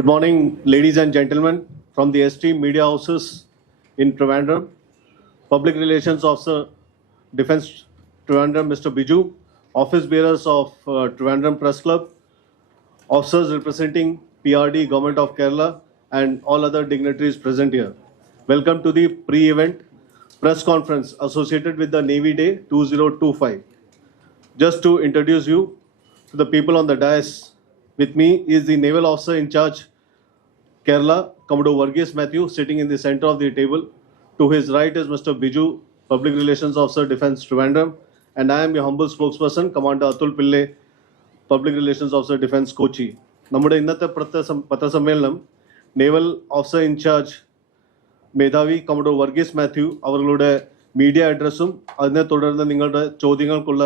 Good morning, ladies and gentlemen, from the esteemed media houses in Trivandrum, Public Relations Officer, Defence Trivandrum, Mr. Biju, office bearers of Trivandrum Press Club, officers representing PRD, Government of Kerala, and all other dignitaries present here. Welcome to the pre-event press conference associated with the Navy Day 2025. Just to introduce you to the people on the dais, with me is the Naval Officer in Charge, Kerala, Commodore Varghese Matthew, sitting in the center of the table. To his right is Mr. Biju, Public Relations Officer, Defence Trivandrum, and I am your humble spokesperson, Commander Atul Pillai, Public Relations Officer, Defence Kochi. നമ്മുടെ ഇന്നത്തെ പത്രസമ്മേളനം naval officer in charge മേധാവി commodore Varghese Mathew അവരുടെ media അഡ്രസ്സും അതിനെ തുടർന്ന് നിങ്ങളുടെ ചോദ്യങ്ങൾക്കുള്ള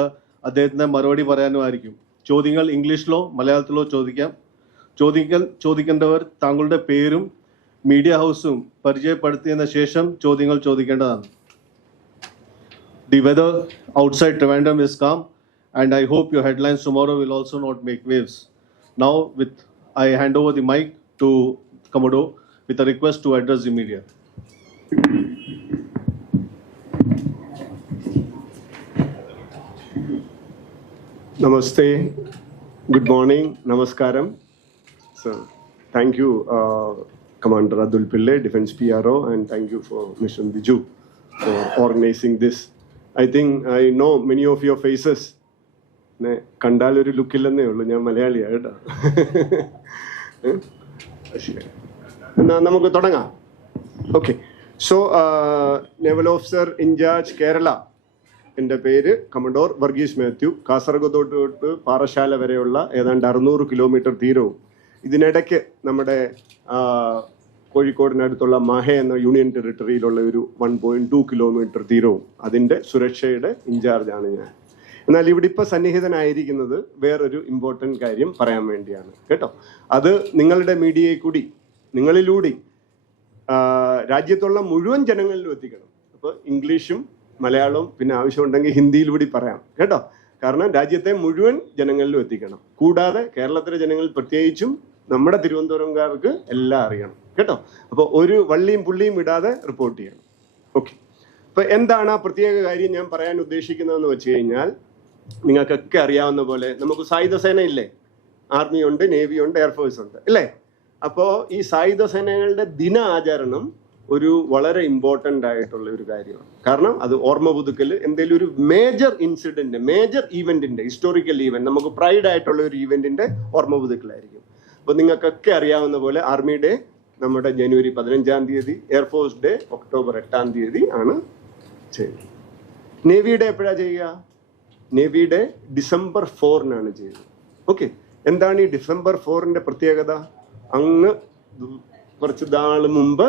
അദ്ദേഹത്തിന് മറുപടി പറയാനുമായിരിക്കും. ചോദ്യങ്ങൾ ഇംഗ്ലീഷിലോ മലയാളത്തിലോ ചോദിക്കാം. ചോദിക്കേണ്ടവർ താങ്കളുടെ പേരും മീഡിയ ഹൗസും പരിചയപ്പെടുത്തിയതിനു ശേഷം ചോദ്യങ്ങൾ ചോദിക്കേണ്ടതാണ്. The weather outside Trivandrum is calm, and I hope your headlines tomorrow will also not make waves. Now, I hand over the mic to Commodore with a request to address the media. Namaste, good morning, namaskaram. So, thank you, Commander Atul Pillai, Defence PRO, and thank you for Mr. Biju for organizing this. I think I know many of your faces. കണ്ടാൽ ഒരു ലുക്കില്ലെന്നേ ഉള്ളൂ, ഞാൻ മലയാളിയാണ് കേട്ടോ. എന്നാ നമുക്ക് തുടങ്ങാം. Okay, so naval officer in charge Kerala, എൻ്റെ പേര് കമഡോർ വർഗീസ് മാത്യു. കാസർഗോഡ് തൊട്ട് പാറശാല വരെയുള്ള ഏതാണ്ട് 600 കിലോമീറ്റർ തീരവും ഇതിനിടയ്ക്ക് നമ്മുടെ കോഴിക്കോടിനടുത്തുള്ള മാഹെ എന്ന യൂണിയൻ ടെറിട്ടറിയിലുള്ള ഒരു 1.2 കിലോമീറ്റർ തീരവും അതിൻ്റെ സുരക്ഷയുടെ ഇൻചാർജാണ് ഞാൻ. എന്നാൽ ഇവിടെ ഇപ്പോൾ സന്നിഹിതനായിരിക്കുന്നത് വേറൊരു ഇമ്പോർട്ടൻ്റ് കാര്യം പറയാൻ വേണ്ടിയാണ് കേട്ടോ. അത് നിങ്ങളുടെ മീഡിയയിൽ കൂടി, നിങ്ങളിലൂടെ രാജ്യത്തുള്ള മുഴുവൻ ജനങ്ങളിലും എത്തിക്കണം. അപ്പോൾ ഇംഗ്ലീഷും മലയാളവും പിന്നെ ആവശ്യമുണ്ടെങ്കിൽ ഹിന്ദിയിലൂടെ പറയാം കേട്ടോ. കാരണം രാജ്യത്തെ മുഴുവൻ ജനങ്ങളിലും എത്തിക്കണം. കൂടാതെ കേരളത്തിലെ ജനങ്ങൾ പ്രത്യേകിച്ചും നമ്മുടെ തിരുവനന്തപുരംകാർക്ക് എല്ലാം അറിയണം കേട്ടോ. അപ്പോൾ ഒരു വള്ളിയും പുള്ളിയും ഇടാതെ റിപ്പോർട്ട് ചെയ്യണം. ഓക്കെ, അപ്പോൾ എന്താണ് ആ പ്രത്യേക കാര്യം ഞാൻ പറയാൻ ഉദ്ദേശിക്കുന്നതെന്ന് വെച്ച് കഴിഞ്ഞാൽ, നിങ്ങൾക്കൊക്കെ അറിയാവുന്ന പോലെ നമുക്ക് സായുധ സേന ഇല്ലേ? ആർമി ഉണ്ട്, നേവി ഉണ്ട്, എയർഫോഴ്സ് ഉണ്ട് അല്ലേ? അപ്പോൾ ഈ സായുധ സേനകളുടെ ദിന ആചരണം ഒരു വളരെ ഇമ്പോർട്ടൻ്റ് ആയിട്ടുള്ള ഒരു കാര്യമാണ്. കാരണം അത് ഓർമ്മ പുതുക്കൽ, എന്തെങ്കിലും ഒരു മേജർ ഇൻസിഡന്റ്, മേജർ ഈവെന്റിന്റെ, ഹിസ്റ്റോറിക്കൽ ഈവന്റ്, നമുക്ക് പ്രൈഡ് ആയിട്ടുള്ള ഒരു ഈവെന്റിന്റെ ഓർമ്മ പുതുക്കലായിരിക്കും. അപ്പോൾ നിങ്ങൾക്കൊക്കെ അറിയാവുന്ന പോലെ ആർമി ഡേ നമ്മുടെ ജനുവരി 15-ാം തീയതി, എയർഫോഴ്സ് ഡേ ഒക്ടോബർ 8-ാം തീയതി ആണ് ചെയ്യുന്നത്. നേവി ഡേ എപ്പോഴാണ് ചെയ്യുക? നേവി ഡേ ഡിസംബർ 4-നാണ് ചെയ്യുന്നത്. ഓക്കെ, എന്താണ് ഈ ഡിസംബർ 4-ന്റെ പ്രത്യേകത? അങ്ങ് കുറച്ച് നാൾ മുമ്പ്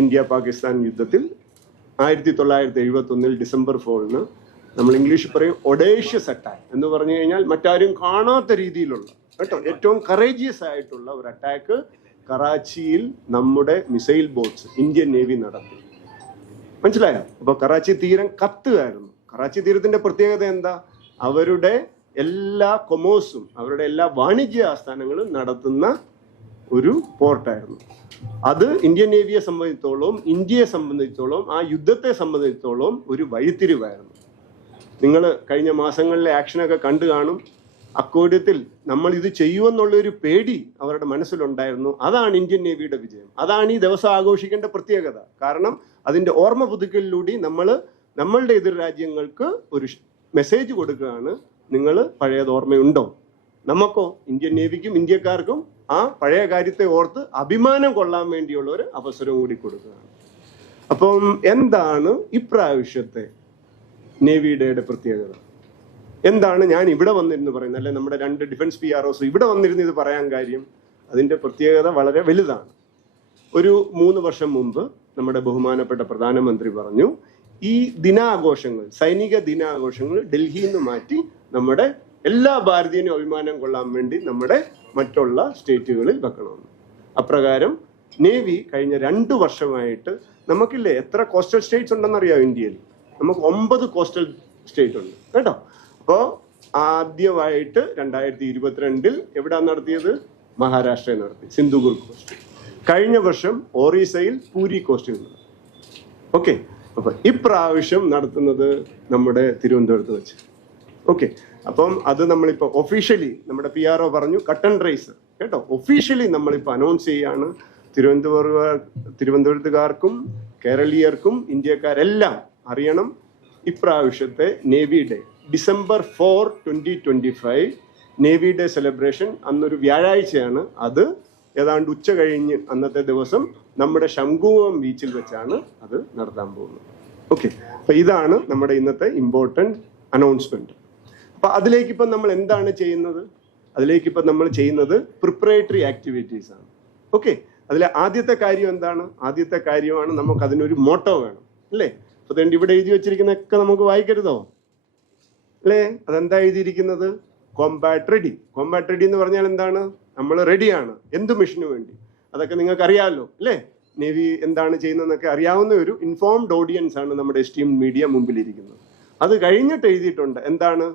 ഇന്ത്യ പാകിസ്ഥാൻ യുദ്ധത്തിൽ 1971 ഡിസംബർ 4-ന് നമ്മൾ ഇംഗ്ലീഷിൽ പറയും ഒഡേഷ്യസ് അറ്റാക്ക് എന്ന് പറഞ്ഞു കഴിഞ്ഞാൽ മറ്റാരും കാണാത്ത രീതിയിലുള്ള കേട്ടോ ഏറ്റവും കറേജിയസ് ആയിട്ടുള്ള ഒരു അറ്റാക്ക് കറാച്ചിയിൽ നമ്മുടെ മിസൈൽ ബോട്ട്സ് ഇന്ത്യൻ നേവി നടത്തി. മനസ്സിലായോ? അപ്പൊ കറാച്ചി തീരം കത്തുകയായിരുന്നു. കറാച്ചി തീരത്തിന്റെ പ്രത്യേകത എന്താ? അവരുടെ എല്ലാ കൊമേഴ്സും അവരുടെ എല്ലാ വാണിജ്യ ആസ്ഥാനങ്ങളും നടത്തുന്ന ഒരു പോർട്ടായിരുന്നു. അത് ഇന്ത്യൻ നേവിയെ സംബന്ധിച്ചോളം, ഇന്ത്യയെ സംബന്ധിച്ചോളം, ആ യുദ്ധത്തെ സംബന്ധിച്ചോളം ഒരു വഴിത്തിരിവായിരുന്നു. നിങ്ങൾ കഴിഞ്ഞ മാസങ്ങളിലെ ആക്ഷനൊക്കെ കണ്ടു കാണും. അക്കൂട്ടത്തിൽ നമ്മൾ ഇത് ചെയ്യുമെന്നുള്ളൊരു പേടി അവരുടെ മനസ്സിലുണ്ടായിരുന്നു. അതാണ് ഇന്ത്യൻ നേവിയുടെ വിജയം. അതാണ് ഈ ദിവസം ആഘോഷിക്കേണ്ട പ്രത്യേകത. കാരണം അതിൻ്റെ ഓർമ്മ പുതുക്കലിലൂടെ നമ്മളുടെ എതിർ രാജ്യങ്ങൾക്ക് ഒരു മെസ്സേജ് കൊടുക്കുകയാണ്, നിങ്ങൾ പഴയത് ഓർമ്മയുണ്ടോ? നമുക്കോ, ഇന്ത്യൻ നേവിക്കും ഇന്ത്യക്കാർക്കും ആ പഴയ കാര്യത്തെ ഓർത്ത് അഭിമാനം കൊള്ളാൻ വേണ്ടിയുള്ള ഒരു അവസരം കൂടി കൊടുക്കുകയാണ്. അപ്പം എന്താണ് ഇപ്രാവശ്യത്തെ നേവി ഡേയുടെ പ്രത്യേകത? എന്താണ് ഞാൻ ഇവിടെ വന്നിരുന്ന് പറയുന്നത്, അല്ലെ നമ്മുടെ 2 ഡിഫൻസ് PROs ഇവിടെ വന്നിരുന്ന് ഇത് പറയാൻ കാര്യം? അതിൻ്റെ പ്രത്യേകത വളരെ വലുതാണ്. ഒരു 3 വർഷം മുമ്പ് നമ്മുടെ ബഹുമാനപ്പെട്ട പ്രധാനമന്ത്രി പറഞ്ഞു, ഈ ദിനാഘോഷങ്ങൾ, സൈനിക ദിനാഘോഷങ്ങൾ ഡൽഹിയിൽ നിന്ന് മാറ്റി നമ്മുടെ എല്ലാ ഭാരതീയനും അഭിമാനം കൊള്ളാൻ വേണ്ടി നമ്മുടെ മറ്റുള്ള സ്റ്റേറ്റുകളിൽ വെക്കണമെന്ന്. അപ്രകാരം നേവി കഴിഞ്ഞ 2 വർഷമായിട്ട്, നമുക്കില്ലേ എത്ര കോസ്റ്റൽ സ്റ്റേറ്റ്സ് ഉണ്ടെന്നറിയാം ഇന്ത്യയിൽ? നമുക്ക് 9 കോസ്റ്റൽ സ്റ്റേറ്റ് ഉണ്ട് കേട്ടോ. അപ്പോൾ ആദ്യമായിട്ട് 2022 എവിടെയാണ് നടത്തിയത്? മഹാരാഷ്ട്രയിൽ നടത്തി, സിന്ധുഗുർ കോസ്റ്റ്. കഴിഞ്ഞ വർഷം ഒറീസയിൽ പൂരി കോസ്റ്റിൽ നടത്തി. ഓക്കെ, അപ്പൊ ഇപ്രാവശ്യം നടത്തുന്നത് നമ്മുടെ തിരുവനന്തപുരത്ത് വെച്ച്. ഓക്കെ, അപ്പം അത് നമ്മളിപ്പോ ഒഫീഷ്യലി നമ്മുടെ PRO പറഞ്ഞു കട്ട് ആൻഡ് റൈസ് കേട്ടോ. ഒഫീഷ്യലി നമ്മളിപ്പോ അനൗൺസ് ചെയ്യാണ്. തിരുവനന്തപുരത്തുകാർക്കും കേരളീയർക്കും ഇന്ത്യക്കാരെല്ലാം അറിയണം, ഇപ്രാവശ്യത്തെ navy day December 4, 2025 navy day celebration അന്നൊരു വ്യാഴാഴ്ചയാണ്. അത് ഏതാണ്ട് ഉച്ച കഴിഞ്ഞ് അന്നത്തെ ദിവസം നമ്മുടെ ശംഖുമുഖം ബീച്ചിൽ വെച്ചാണ് അത് നടത്താൻ പോകുന്നത്. ഓക്കെ, അപ്പൊ ഇതാണ് നമ്മുടെ ഇന്നത്തെ ഇമ്പോർട്ടൻറ്റ് അനൗൺസ്മെന്റ്. അപ്പൊ അതിലേക്ക് ഇപ്പം നമ്മൾ എന്താണ് ചെയ്യുന്നത്? അതിലേക്ക് ഇപ്പം നമ്മൾ ചെയ്യുന്നത് പ്രിപ്പറേറ്ററി ആക്ടിവിറ്റീസ് ആണ്. ഓക്കെ, അതിലെ ആദ്യത്തെ കാര്യം എന്താണ്? ആദ്യത്തെ കാര്യമാണ് നമുക്ക് അതിനൊരു മോട്ടോ വേണം അല്ലേ? അപ്പൊ അതുകൊണ്ട് ഇവിടെ എഴുതി വെച്ചിരിക്കുന്നതൊക്കെ നമുക്ക് വായിക്കരുതോ അല്ലേ? അതെന്താ എഴുതിയിരിക്കുന്നത്? Kombat ready. കോമ്പാറ്റ് റെഡി എന്ന് പറഞ്ഞാൽ എന്താണ്? നമ്മൾ റെഡിയാണ് എന്ത് മിഷന് വേണ്ടി. അതൊക്കെ നിങ്ങൾക്ക് അറിയാമല്ലോ അല്ലേ? നേവി എന്താണ് ചെയ്യുന്നതെന്നൊക്കെ അറിയാവുന്ന ഒരു ഇൻഫോംഡ് ഓഡിയൻസ് ആണ് നമ്മുടെ എസ്റ്റീംഡ് മീഡിയ മുമ്പിലിരിക്കുന്നത്. അത് കഴിഞ്ഞിട്ട് എഴുതിയിട്ടുണ്ട് എന്താണ്?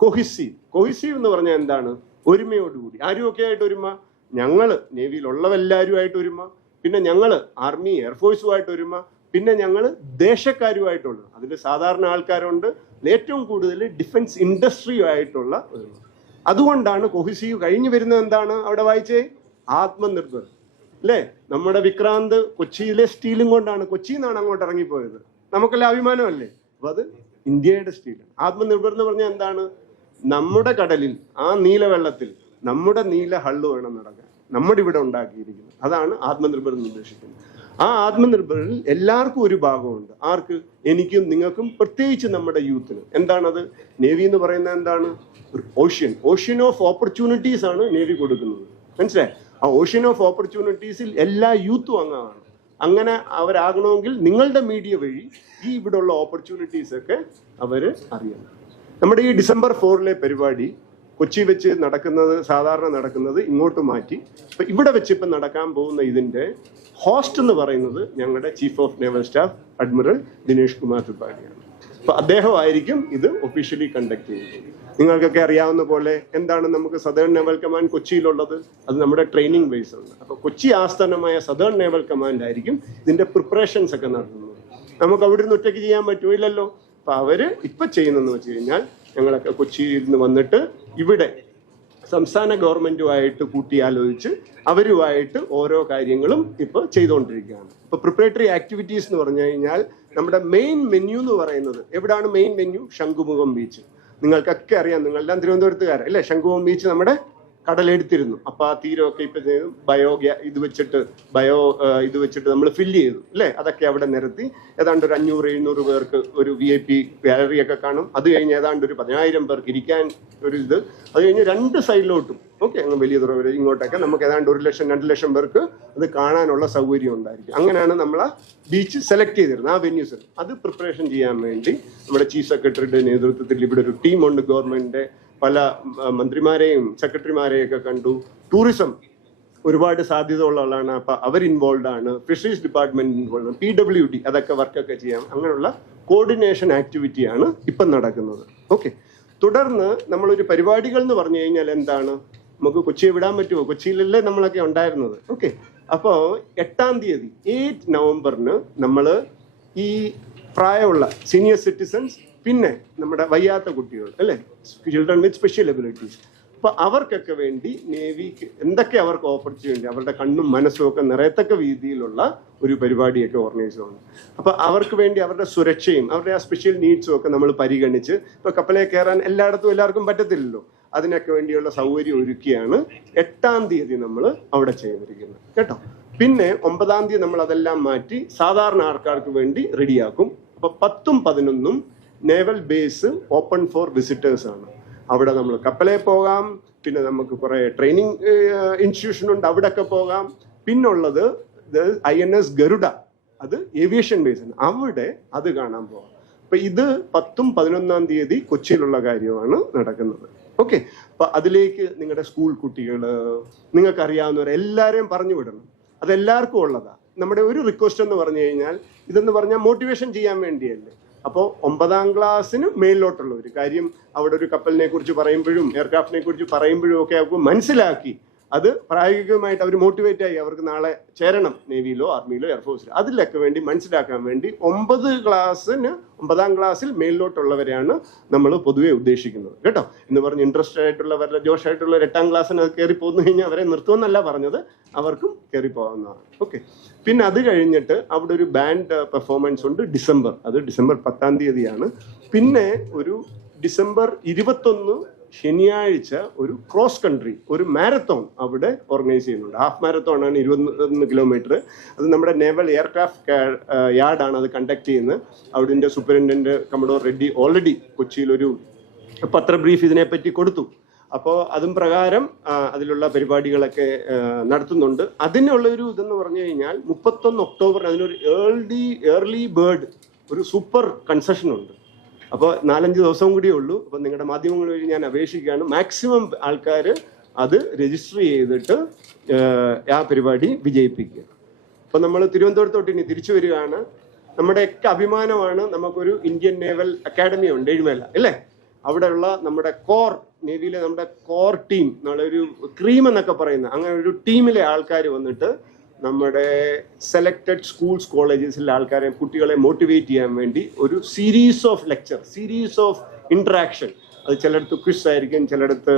കൊഹിസീവ്. കൊഹിസീവ് എന്ന് പറഞ്ഞാൽ എന്താണ്? ഒരുമയോടുകൂടി. ആരുമൊക്കെ ആയിട്ട് ഒരുമ? ഞങ്ങള് നേവിയിലുള്ളവരെല്ലാവരുമായിട്ട് ഒരുമ, പിന്നെ ഞങ്ങള് ആർമി എയർഫോഴ്സുമായിട്ട് ഒരുമ, പിന്നെ ഞങ്ങൾ ദേശക്കാരുമായിട്ടുള്ള, അതിൽ സാധാരണ ആൾക്കാരുണ്ട്, ഏറ്റവും കൂടുതൽ ഡിഫൻസ് ഇൻഡസ്ട്രിയുമായിട്ടുള്ള ഒരുമ. അതുകൊണ്ടാണ് കൊഹിസീവ് കഴിഞ്ഞു വരുന്നത്. എന്താണ് അവിടെ വായിച്ചേ? ആത്മനിർഭർ അല്ലേ? നമ്മുടെ വിക്രാന്ത് കൊച്ചിയിലെ സ്റ്റീലും കൊണ്ടാണ്, കൊച്ചിയിൽ നിന്നാണ് അങ്ങോട്ട് ഇറങ്ങിപ്പോയത്. നമുക്കെല്ലാം അഭിമാനമല്ലേ? അപ്പൊ അത് ഇന്ത്യയുടെ സ്റ്റീലാണ്. ആത്മനിർഭർ എന്ന് പറഞ്ഞാൽ എന്താണ്? നമ്മുടെ കടലിൽ ആ നീലവെള്ളത്തിൽ നമ്മുടെ നീല ഹള്ള് വേണം നടക്കാൻ, നമ്മുടെ ഇവിടെ ഉണ്ടാക്കിയിരിക്കുന്നത്. അതാണ് ആത്മനിർഭർ എന്ന് ഉദ്ദേശിക്കുന്നത്. ആ ആത്മനിർഭറിൽ എല്ലാവർക്കും ഒരു ഭാഗമുണ്ട്. ആർക്ക്? എനിക്കും നിങ്ങൾക്കും, പ്രത്യേകിച്ച് നമ്മുടെ യൂത്തിന്. എന്താണത്? നേവി എന്ന് പറയുന്നത് എന്താണ്? ഓഷ്യൻ ഓഫ് ഓപ്പർച്യൂണിറ്റീസ് ആണ് നേവി കൊടുക്കുന്നത്. മനസ്സിലായി? ആ ഓഷ്യൻ ഓഫ് ഓപ്പർച്യൂണിറ്റീസിൽ എല്ലാ യൂത്തും അംഗമാണ്. അങ്ങനെ അവരാകണമെങ്കിൽ നിങ്ങളുടെ മീഡിയ വഴി ഈ ഇവിടെയുള്ള ഓപ്പർച്യൂണിറ്റീസ് ഒക്കെ അവര് അറിയണം. നമ്മുടെ ഈ December 4 പരിപാടി കൊച്ചി വെച്ച് നടക്കുന്നത്, സാധാരണ നടക്കുന്നത് ഇങ്ങോട്ട് മാറ്റി ഇപ്പൊ ഇവിടെ വെച്ച് ഇപ്പം നടക്കാൻ പോകുന്ന ഇതിന്റെ ഹോസ്റ്റ് എന്ന് പറയുന്നത് ഞങ്ങളുടെ chief of naval staff admiral Dinesh Kumar ത്രിപാഠിയാണ്. അപ്പൊ അദ്ദേഹമായിരിക്കും ഇത് ഒഫീഷ്യലി കണ്ടക്ട് ചെയ്യുന്നത്. നിങ്ങൾക്കൊക്കെ അറിയാവുന്ന പോലെ എന്താണ് നമുക്ക് സദേൺ നേവൽ കമാൻഡ് കൊച്ചിയിലുള്ളത്? അത് നമ്മുടെ ട്രെയിനിങ് ബേസ് ആണ്. അപ്പൊ കൊച്ചി ആസ്ഥാനമായ സദേൺ നേവൽ കമാൻഡ് ആയിരിക്കും ഇതിന്റെ പ്രിപ്പറേഷൻസ് ഒക്കെ നടത്തുന്നത്. നമുക്ക് അവിടെ നിന്ന് ഒറ്റയ്ക്ക് ചെയ്യാൻ പറ്റൂലല്ലോ. അപ്പൊ അവര് ഇപ്പൊ ചെയ്യുന്നതെന്ന് വെച്ച് കഴിഞ്ഞാൽ ഞങ്ങളൊക്കെ കൊച്ചിയിൽ നിന്ന് വന്നിട്ട് ഇവിടെ സംസ്ഥാന ഗവൺമെന്റുമായിട്ട് കൂട്ടിയാലോചിച്ച് അവരുമായിട്ട് ഓരോ കാര്യങ്ങളും ഇപ്പൊ ചെയ്തുകൊണ്ടിരിക്കുകയാണ്. ഇപ്പൊ പ്രിപ്പറേറ്ററി ആക്ടിവിറ്റീസ് എന്ന് പറഞ്ഞു കഴിഞ്ഞാൽ നമ്മുടെ മെയിൻ മെന്യൂ എന്ന് പറയുന്നത് എവിടാണ്? Main menu Shankhumukham beach. നിങ്ങൾക്കൊക്കെ അറിയാം, നിങ്ങളെല്ലാം തിരുവനന്തപുരത്തുകാരൻ അല്ലേ? ശംഖുമുഖം ബീച്ച് നമ്മുടെ കടലെടുത്തിരുന്നു. അപ്പൊ ആ തീരമൊക്കെ ഇപ്പൊ ഇത് വെച്ചിട്ട് നമ്മൾ ഫില്ല് ചെയ്തു അല്ലേ? അതൊക്കെ അവിടെ നിരത്തി ഏതാണ്ട് ഒരു 500-700 പേർക്ക് ഒരു VIP ഗാലറി ഒക്കെ കാണും. അത് കഴിഞ്ഞ് ഏതാണ്ട് ഒരു 10,000 പേർക്ക് ഇരിക്കാൻ ഒരു ഇത്. അത് കഴിഞ്ഞ് രണ്ട് സൈഡിലോട്ടും ഓക്കെ അങ്ങ് വലിയ തുറ വരെ ഇങ്ങോട്ടൊക്കെ നമുക്ക് ഏതാണ്ട് 1,00,000-2 ലക്ഷം പേർക്ക് അത് കാണാനുള്ള സൗകര്യം ഉണ്ടായിരിക്കും. അങ്ങനെയാണ് നമ്മൾ ആ ബീച്ച് സെലക്ട് ചെയ്തിരുന്നത്, ആ വെന്യൂസ്. അത് പ്രിപ്പറേഷൻ ചെയ്യാൻ വേണ്ടി നമ്മുടെ ചീഫ് സെക്രട്ടറിയുടെ നേതൃത്വത്തിൽ ഇവിടെ ഒരു ടീമുണ്ട്. ഗവൺമെന്റിന്റെ പല മന്ത്രിമാരെയും സെക്രട്ടറിമാരെയും ഒക്കെ കണ്ടു. ടൂറിസം ഒരുപാട് സാധ്യത ഉള്ള ആളാണ്. അപ്പൊ അവർ ഇൻവോൾവ് ആണ്. ഫിഷറീസ് ഡിപ്പാർട്ട്മെന്റ് ഇൻവോൾവ് ആണ്. PWD അതൊക്കെ വർക്കൊക്കെ ചെയ്യാം. അങ്ങനെയുള്ള കോർഡിനേഷൻ ആക്ടിവിറ്റിയാണ് ഇപ്പം നടക്കുന്നത്. ഓക്കെ, തുടർന്ന് നമ്മളൊരു പരിപാടികൾ എന്ന് പറഞ്ഞു കഴിഞ്ഞാൽ എന്താണ്? നമുക്ക് കൊച്ചിയെ വിടാൻ പറ്റുമോ? കൊച്ചിയിലല്ലേ നമ്മളൊക്കെ ഉണ്ടായിരുന്നത്. ഓക്കെ, അപ്പോൾ 8 നവംബറിന് നമ്മൾ ഈ പ്രായമുള്ള സീനിയർ സിറ്റിസൺസ്, പിന്നെ നമ്മുടെ വയ്യാത്ത കുട്ടികൾ അല്ലേ, ചിൽഡ്രൻ വിത്ത് സ്പെഷ്യൽ എബിലിറ്റീസ്, അപ്പൊ അവർക്കൊക്കെ വേണ്ടി നേവിക്ക് എന്തൊക്കെ അവർക്ക് ഓപ്പർച്യൂണിറ്റി, അവരുടെ കണ്ണും മനസ്സും ഒക്കെ നിറയത്തക്ക രീതിയിലുള്ള ഒരു പരിപാടിയൊക്കെ ഓർഗനൈസ് ചെയ്യുന്നു. അപ്പൊ അവർക്ക് വേണ്ടി അവരുടെ സുരക്ഷയും അവരുടെ ആ സ്പെഷ്യൽ നീഡ്സും ഒക്കെ നമ്മൾ പരിഗണിച്ച്, ഇപ്പൊ കപ്പലിൽ കയറാൻ എല്ലാവർക്കും പറ്റത്തില്ലല്ലോ, അതിനൊക്കെ വേണ്ടിയുള്ള സൗകര്യം ഒരുക്കിയാണ് 8 നമ്മൾ അവിടെ ചെയ്തിരിക്കുന്നത് കേട്ടോ. പിന്നെ 9 നമ്മൾ അതെല്ലാം മാറ്റി സാധാരണ ആൾക്കാർക്ക് വേണ്ടി റെഡിയാക്കും. അപ്പൊ 10ഉം 11ഉം naval base open for visitors ആണ്. അവിടെ നമ്മൾ കപ്പലിൽ പോകാം, പിന്നെ നമുക്ക് കുറെ ട്രെയിനിങ് ഇൻസ്റ്റിറ്റ്യൂഷൻ ഉണ്ട്, അവിടെയൊക്കെ പോകാം. പിന്നുള്ളത് INS ഗരുഡ, അത് ഏവിയേഷൻ ബേസ് ആണ്, അവിടെ അത് കാണാൻ പോകാം. അപ്പൊ ഇത് 10ഉം 11 കൊച്ചിയിലുള്ള കാര്യമാണ് നടക്കുന്നത്. ഓക്കെ, അപ്പൊ അതിലേക്ക് നിങ്ങളുടെ സ്കൂൾ കുട്ടികൾ, നിങ്ങൾക്ക് അറിയാവുന്നവരെ എല്ലാവരെയും പറഞ്ഞു വിടണം. അതെല്ലാവർക്കും ഉള്ളതാ. നമ്മുടെ ഒരു റിക്വസ്റ്റ് എന്ന് പറഞ്ഞു കഴിഞ്ഞാൽ, ഇതെന്ന് പറഞ്ഞാൽ മോട്ടിവേഷൻ ചെയ്യാൻ വേണ്ടിയല്ലേ. അപ്പോൾ 9ാം ക്ലാസ്സിന് മേലിലോട്ടുള്ള ഒരു കാര്യം, അവിടെ ഒരു കപ്പലിനെ കുറിച്ച് പറയുമ്പോഴും എയർക്രാഫ്റ്റിനെ കുറിച്ച് പറയുമ്പോഴും ഒക്കെ അവർക്ക് മനസ്സിലാക്കി അത് പ്രായോഗികമായിട്ട് അവർ മോട്ടിവേറ്റ് ആയി അവർക്ക് നാളെ ചേരണം നേവിയിലോ ആർമിയിലോ എയർഫോഴ്സിലോ. അതിലൊക്കെ വേണ്ടി മനസ്സിലാക്കാൻ വേണ്ടി 9ാം ക്ലാസ്സിൽ മേലിലോട്ടുള്ളവരെയാണ് നമ്മൾ പൊതുവെ ഉദ്ദേശിക്കുന്നത് കേട്ടോ. എന്ന് പറഞ്ഞ് ഇൻട്രസ്റ്റ് ആയിട്ടുള്ളവരുടെ ജോഷായിട്ടുള്ള 8ാം ക്ലാസ്സിന് അത് കയറി പോന്നു കഴിഞ്ഞാൽ അവരെ നിർത്തുമെന്നല്ല പറഞ്ഞത്, അവർക്കും കയറി പോകാവുന്നതാണ്. ഓക്കെ. പിന്നെ അത് കഴിഞ്ഞിട്ട് അവിടെ ഒരു ബാൻഡ് പെർഫോമൻസ് ഉണ്ട് ഡിസംബർ 10ാം തീയതിയാണ്. പിന്നെ ഒരു ഡിസംബർ 21 ശനിയാഴ്ച ഒരു ക്രോസ് കൺട്രി ഒരു മാരത്തോൺ അവിടെ ഓർഗനൈസ് ചെയ്യുന്നുണ്ട്. ഹാഫ് മാരത്തോൺ ആണ്, 21 കിലോമീറ്റർ. അത് നമ്മുടെ നേവൽ എയർക്രാഫ്റ്റ് യാർഡാണ് അത് കണ്ടക്ട് ചെയ്യുന്നത്. അവിടെ സൂപ്രണ്ടന്റ് കമഡോർ റെഡ്ഡി ഓൾറെഡി കൊച്ചിയിൽ ഒരു പത്ര ബ്രീഫ് ഇതിനെപ്പറ്റി കൊടുത്തു. അപ്പോൾ അതും പ്രകാരം അതിലുള്ള പരിപാടികളൊക്കെ നടത്തുന്നുണ്ട്. അതിനുള്ളൊരു ഇതെന്ന് പറഞ്ഞു കഴിഞ്ഞാൽ 31 ഒക്ടോബറിന് അതിനൊരു ഏർലി ബേർഡ് ഒരു സൂപ്പർ കൺസെഷൻ ഉണ്ട്. അപ്പോൾ 4-5 ദിവസവും കൂടിയേ ഉള്ളൂ. അപ്പോൾ നിങ്ങളുടെ മാധ്യമങ്ങൾ വഴി ഞാൻ അപേക്ഷിക്കുകയാണ്, മാക്സിമം ആൾക്കാർ അത് രജിസ്റ്റർ ചെയ്തിട്ട് ആ പരിപാടി വിജയിപ്പിക്കുക. അപ്പോൾ നമ്മൾ തിരുവനന്തപുരത്തോട്ട് ഇനി തിരിച്ചു വരികയാണ്. നമ്മുടെയൊക്കെ അഭിമാനമാണ്, നമുക്കൊരു ഇന്ത്യൻ നേവൽ അക്കാഡമി ഉണ്ട് എഴുമേല അല്ലേ. അവിടെയുള്ള നമ്മുടെ കോർ നേവിയിലെ നമ്മുടെ കോർ ടീം, നമ്മളൊരു ക്രീം എന്നൊക്കെ പറയുന്ന അങ്ങനെ ഒരു ടീമിലെ ആൾക്കാർ വന്നിട്ട് നമ്മുടെ സെലക്റ്റഡ് സ്കൂൾസ് കോളേജസിലെ ആൾക്കാരെ കുട്ടികളെ മോട്ടിവേറ്റ് ചെയ്യാൻ വേണ്ടി ഒരു series of lecture, series of interaction, അത് ചിലയിടത്ത് ക്വിസ് ആയിരിക്കും, ചിലയിടത്ത്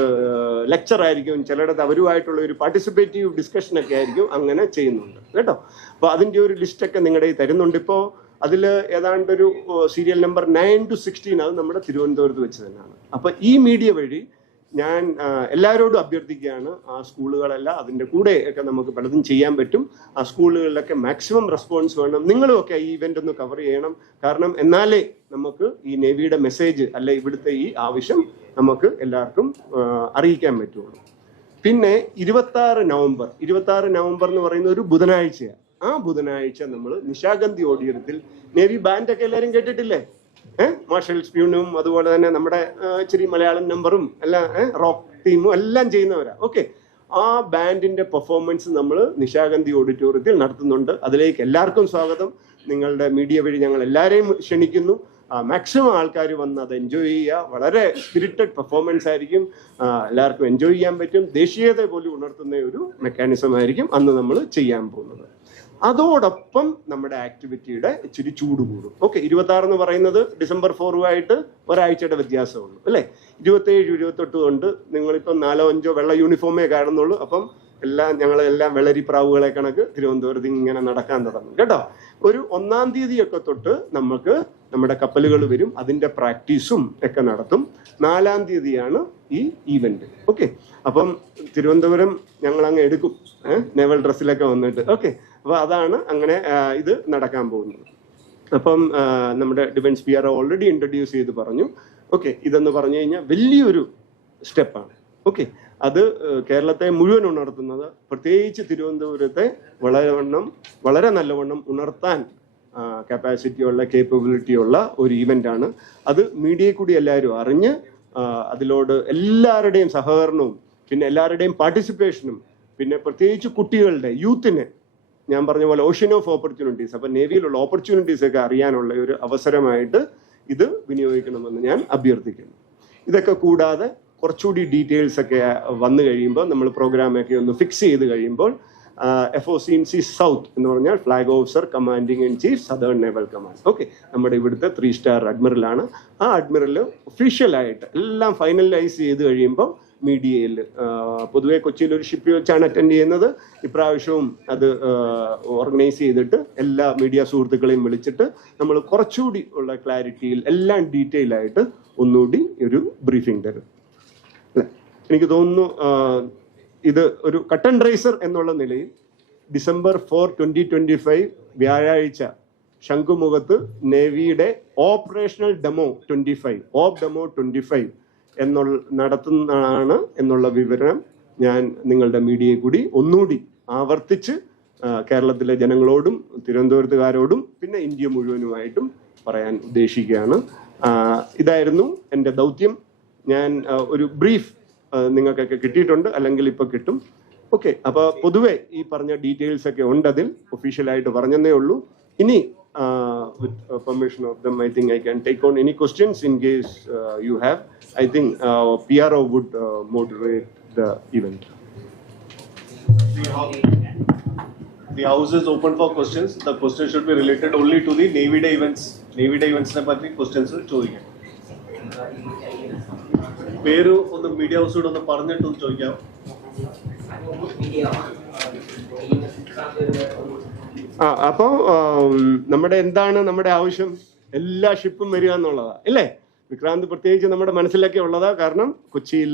ലെക്ചർ ആയിരിക്കും, ചിലയിടത്ത് അവരുമായിട്ടുള്ള ഒരു പാർട്ടിസിപ്പേറ്റീവ് ഡിസ്കഷനൊക്കെ ആയിരിക്കും, അങ്ങനെ ചെയ്യുന്നുണ്ട് കേട്ടോ. അപ്പോൾ അതിൻ്റെ ഒരു ലിസ്റ്റൊക്കെ നിങ്ങളുടെ തരുന്നുണ്ട്. ഇപ്പോൾ അതിൽ ഏതാണ്ട് ഒരു സീരിയൽ നമ്പർ 9 to 16 അത് നമ്മുടെ തിരുവനന്തപുരത്ത് വെച്ച് തന്നെയാണ്. അപ്പോൾ ഈ മീഡിയ വഴി ഞാൻ എല്ലാവരോടും അഭ്യർത്ഥിക്കുകയാണ്, ആ സ്കൂളുകളെല്ലാം അതിൻ്റെ കൂടെ ഒക്കെ നമുക്ക് പലതും ചെയ്യാൻ പറ്റും. ആ സ്കൂളുകളിലൊക്കെ മാക്സിമം റെസ്പോൺസ് വേണം. നിങ്ങളും ഒക്കെ ഈ ഇവൻ്റ് ഒന്ന് കവർ ചെയ്യണം. കാരണം എന്നാലേ നമുക്ക് ഈ നേവിയുടെ മെസ്സേജ് അല്ലെ ഇവിടുത്തെ ഈ ആവശ്യം നമുക്ക് എല്ലാവർക്കും അറിയിക്കാൻ പറ്റുള്ളൂ. പിന്നെ 26 നവംബർ എന്ന് പറയുന്ന ഒരു ബുധനാഴ്ചയാണ്. ആ ബുധനാഴ്ച നമ്മൾ നിശാഗന്ധി ഓഡിറ്റോറിയത്തിൽ നേവി ബാൻഡൊക്കെ എല്ലാവരും കേട്ടിട്ടില്ലേ? മാർഷൽ സ്പ്യൂണും അതുപോലെ തന്നെ നമ്മുടെ ഇച്ചിരി മലയാളം നമ്പറും എല്ലാം റോക്ക് ടീമും എല്ലാം ചെയ്യുന്നവരാ. ഓക്കെ. ആ ബാൻഡിന്റെ പെർഫോമൻസ് നമ്മൾ നിശാഗന്ധി ഓഡിറ്റോറിയത്തിൽ നടത്തുന്നുണ്ട്. അതിലേക്ക് എല്ലാവർക്കും സ്വാഗതം. നിങ്ങളുടെ മീഡിയ വഴി ഞങ്ങൾ എല്ലാവരെയും ക്ഷണിക്കുന്നു. മാക്സിമം ആൾക്കാർ വന്ന് അത് എൻജോയ് ചെയ്യുക. വളരെ സ്പിരിറ്റഡ് പെർഫോമൻസ് ആയിരിക്കും, എല്ലാവർക്കും എൻജോയ് ചെയ്യാൻ പറ്റും. ദേശീയത പോലും ഉണർത്തുന്ന ഒരു മെക്കാനിസം ആയിരിക്കും അന്ന് നമ്മൾ ചെയ്യാൻ പോകുന്നത്. അതോടൊപ്പം നമ്മുടെ ആക്ടിവിറ്റിയുടെ ഇച്ചിരി ചൂട് കൂടും. ഓക്കെ. 26 എന്ന് പറയുന്നത് ഡിസംബർ 4 ഒരാഴ്ചയുടെ വ്യത്യാസമുള്ളൂ അല്ലേ. 27, 28 കൊണ്ട് നിങ്ങളിപ്പം 4-5 വെള്ള യൂണിഫോമേ കാണുന്നുള്ളൂ. അപ്പം ഞങ്ങളെല്ലാം വെള്ളരിപ്രാവുകളെ കണക്ക് തിരുവനന്തപുരത്ത് ഇങ്ങനെ നടക്കാൻ തുടങ്ങും കേട്ടോ. ഒരു 1-ാം തീയതിയൊക്കെ തൊട്ട് നമുക്ക് നമ്മുടെ കപ്പലുകൾ വരും, അതിന്റെ പ്രാക്ടീസും ഒക്കെ നടത്തും. 4-ാം തീയതിയാണ് ഈ ഈവന്റ്. ഓക്കെ. അപ്പം തിരുവനന്തപുരം ഞങ്ങൾ അങ്ങ് എടുക്കും നേവൽ ഡ്രസ്സിലൊക്കെ വന്നിട്ട്. ഓക്കെ. അപ്പോൾ അതാണ് അങ്ങനെ ഇത് നടക്കാൻ പോകുന്നത്. അപ്പം നമ്മുടെ ഡിഫൻസ് PR ഓൾറെഡി ഇൻട്രൊഡ്യൂസ് ചെയ്ത് പറഞ്ഞു. ഓക്കെ. ഇതെന്ന് പറഞ്ഞു കഴിഞ്ഞാൽ വലിയൊരു സ്റ്റെപ്പാണ്. ഓക്കെ. അത് കേരളത്തെ മുഴുവൻ ഉണർത്തുന്നത്, പ്രത്യേകിച്ച് തിരുവനന്തപുരത്തെ വളരെ നല്ലവണ്ണം ഉണർത്താൻ കപ്പാസിറ്റിയുള്ള കേപ്പബിലിറ്റിയുള്ള ഒരു ഈവൻ്റാണ്. അത് മീഡിയയിൽ കൂടി എല്ലാവരും അറിഞ്ഞ് അതിലോട് എല്ലാവരുടെയും സഹകരണവും പിന്നെ എല്ലാവരുടെയും പാർട്ടിസിപ്പേഷനും പിന്നെ പ്രത്യേകിച്ച് കുട്ടികളുടെ യൂത്തിന് ഞാൻ പറഞ്ഞ പോലെ ഓഷ്യൻ ഓഫ് ഓപ്പർച്യൂണിറ്റീസ്, അപ്പം നേവിയിലുള്ള ഓപ്പർച്യൂണിറ്റീസ് ഒക്കെ അറിയാനുള്ള ഒരു അവസരമായിട്ട് ഇത് വിനിയോഗിക്കണമെന്ന് ഞാൻ അഭ്യർത്ഥിക്കുന്നു. ഇതൊക്കെ കൂടാതെ കുറച്ചുകൂടി ഡീറ്റെയിൽസ് ഒക്കെ വന്നു കഴിയുമ്പോൾ നമ്മൾ പ്രോഗ്രാമൊക്കെ ഒന്ന് ഫിക്സ് ചെയ്ത് കഴിയുമ്പോൾ FOC സൗത്ത് എന്ന് പറഞ്ഞാൽ flag officer commanding in chief southern naval command. Okay. നമ്മുടെ ഇവിടുത്തെ 3 സ്റ്റാർ അഡ്മിറലാണ്. ആ അഡ്മിറൽ ഒഫീഷ്യലായിട്ട് എല്ലാം ഫൈനലൈസ് ചെയ്ത് കഴിയുമ്പോൾ മീഡിയയിൽ പൊതുവെ കൊച്ചിയിൽ ഒരു ഷിപ്പ് വെച്ചാണ് അറ്റൻഡ് ചെയ്യുന്നത്. ഇപ്രാവശ്യവും അത് ഓർഗനൈസ് ചെയ്തിട്ട് എല്ലാ മീഡിയ സുഹൃത്തുക്കളെയും വിളിച്ചിട്ട് നമ്മൾ കുറച്ചുകൂടി ഉള്ള ക്ലാരിറ്റിയിൽ എല്ലാം ഡീറ്റെയിൽ ആയിട്ട് ഒന്നുകൂടി ഒരു ബ്രീഫിംഗ് തരും. അല്ലേ? എനിക്ക് തോന്നുന്നു ഇത് ഒരു കട്ടൺ റൈസർ എന്നുള്ള നിലയിൽ ഡിസംബർ 4, 2025 വ്യാഴാഴ്ച ശംഖുമുഖത്ത് നേവിയുടെ ഓപ്പറേഷണൽ ഡെമോ 25 നടത്തുന്നതാണ് എന്നുള്ള വിവരം ഞാൻ നിങ്ങളുടെ മീഡിയയിൽ കൂടി ഒന്നുകൂടി ആവർത്തിച്ച് കേരളത്തിലെ ജനങ്ങളോടും തിരുവനന്തപുരത്തുകാരോടും പിന്നെ ഇന്ത്യ മുഴുവനുമായിട്ടും പറയാൻ ഉദ്ദേശിക്കുകയാണ്. ഇതായിരുന്നു എൻ്റെ ദൗത്യം. ഞാൻ ഒരു ബ്രീഫ് നിങ്ങൾക്കൊക്കെ കിട്ടിയിട്ടുണ്ട്, അല്ലെങ്കിൽ ഇപ്പോൾ കിട്ടും. ഓക്കെ. അപ്പോൾ പൊതുവെ ഈ പറഞ്ഞ ഡീറ്റെയിൽസ് ഒക്കെ ഉണ്ട്, അതിൽ ഒഫീഷ്യലായിട്ട് പറഞ്ഞതേ ഉള്ളൂ. ഇനി with permission of them, I think I can take on any questions in case you have. I think PRO would moderate the event. The house is open for questions. The questions should be related only to the Navy Day events. Navy Day events ne parthi questions ചോദിക്കാം. പേര് ഒന്ന് media ഹൗസോട് ഒന്ന് പറഞ്ഞിട്ട് ചോദിക്കാം. അപ്പോൾ നമ്മുടെ എന്താണ് നമ്മുടെ ആവശ്യം? എല്ലാ ഷിപ്പും വരിക എന്നുള്ളതാ അല്ലേ? വിക്രാന്ത് പ്രത്യേകിച്ച് നമ്മുടെ മനസ്സിലൊക്കെ ഉള്ളതാ. കാരണം കൊച്ചിയിൽ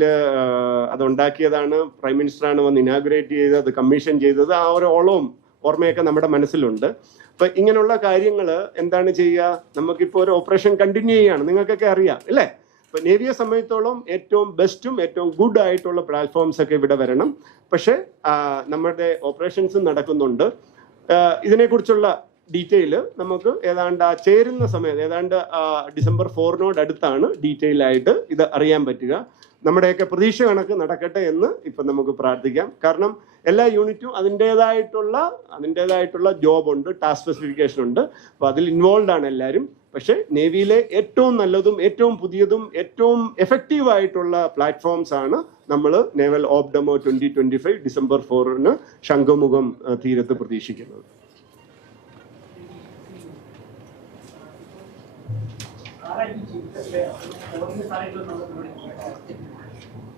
അതുണ്ടാക്കിയതാണ്, പ്രൈം മിനിസ്റ്ററാണ് വന്ന് ഇനാഗുറേറ്റ് ചെയ്തത്, അത് കമ്മീഷൻ ചെയ്തത്. ആ ഒരു ഓർമ്മയൊക്കെ നമ്മുടെ മനസ്സിലുണ്ട്. അപ്പൊ ഇങ്ങനെയുള്ള കാര്യങ്ങൾ എന്താണ് ചെയ്യുക? നമുക്കിപ്പോൾ ഒരു ഓപ്പറേഷൻ കണ്ടിന്യൂ ചെയ്യാണ്, നിങ്ങൾക്കൊക്കെ അറിയാം അല്ലേ? ഇപ്പൊ നേവിയെ സംബന്ധിച്ചോളം ഏറ്റവും ബെസ്റ്റും ഏറ്റവും ഗുഡ് ആയിട്ടുള്ള പ്ലാറ്റ്ഫോംസ് ഒക്കെ ഇവിടെ വരണം. പക്ഷെ നമ്മുടെ ഓപ്പറേഷൻസും നടക്കുന്നുണ്ട്. ഇതിനെക്കുറിച്ചുള്ള ഡീറ്റെയിൽ നമുക്ക് ഏതാണ്ട് ചേരുന്ന സമയത്ത്, ഏതാണ്ട് ഡിസംബർ 4 അടുത്താണ് ഡീറ്റെയിൽ ആയിട്ട് ഇത് അറിയാൻ പറ്റുക. നമ്മുടെയൊക്കെ പ്രതീക്ഷ കണക്ക് നടക്കട്ടെ എന്ന് ഇപ്പം നമുക്ക് പ്രാർത്ഥിക്കാം. കാരണം എല്ലാ യൂണിറ്റും അതിൻ്റെതായിട്ടുള്ള ജോബ് ഉണ്ട്, ടാസ്ക് സ്പെസിഫിക്കേഷൻ ഉണ്ട്. അപ്പോൾ അതിൽ ഇൻവോൾവ് ആണ് എല്ലാവരും. പക്ഷേ നേവിയിലെ ഏറ്റവും നല്ലതും ഏറ്റവും പുതിയതും ഏറ്റവും എഫക്റ്റീവ് ആയിട്ടുള്ള പ്ലാറ്റ്ഫോംസ് ആണ് നമ്മൾ നേവൽ ഓപ്ഡമോ 2025 ഡിസംബർ 4 ശംഖുമുഖം തീരത്ത് പ്രതീക്ഷിക്കുന്നത്.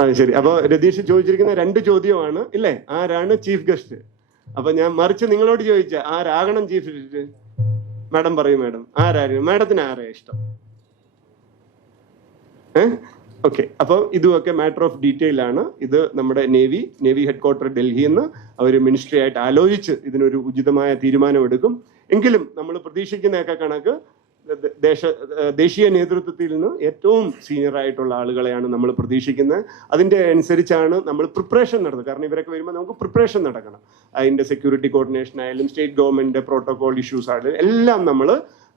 അത് ശരി. അപ്പൊ രതീഷ് ചോദിച്ചിരിക്കുന്ന 2 ചോദ്യമാണ് ഇല്ലേ? ആരാണ് ചീഫ് ഗസ്റ്റ്? അപ്പൊ ഞാൻ മറിച്ച് നിങ്ങളോട് ചോദിച്ച ആരാകണം ചീഫ് ഗസ്റ്റ്? മാഡം പറയൂ. മാഡം ആരായിരുന്നു? മാഡത്തിന് ആരെയാ ഇഷ്ടം? ഓക്കെ. അപ്പോൾ ഇതുമൊക്കെ മാറ്റർ ഓഫ് ഡീറ്റെയിൽ ആണ്. ഇത് നമ്മുടെ നേവി ഹെഡ്ക്വാർട്ടർ ഡൽഹിയിൽ നിന്ന് അവർ മിനിസ്ട്രി ആയിട്ട് ആലോചിച്ച് ഇതിനൊരു ഉചിതമായ തീരുമാനമെടുക്കും. എങ്കിലും നമ്മൾ പ്രതീക്ഷിക്കുന്നതൊക്കെ കണക്ക് ദേശീയ നേതൃത്വത്തിൽ നിന്ന് ഏറ്റവും സീനിയർ ആയിട്ടുള്ള ആളുകളെയാണ് നമ്മൾ പ്രതീക്ഷിക്കുന്നത്. അതിൻ്റെ അനുസരിച്ചാണ് നമ്മൾ പ്രിപ്പറേഷൻ നടത്തുന്നത്. കാരണം ഇവരൊക്കെ വരുമ്പോൾ നമുക്ക് പ്രിപ്പറേഷൻ നടക്കണം. അതിൻ്റെ സെക്യൂരിറ്റി കോർഡിനേഷൻ ആയാലും സ്റ്റേറ്റ് ഗവൺമെൻറ് പ്രോട്ടോകോൾ ഇഷ്യൂസ് ആയാലും എല്ലാം നമ്മൾ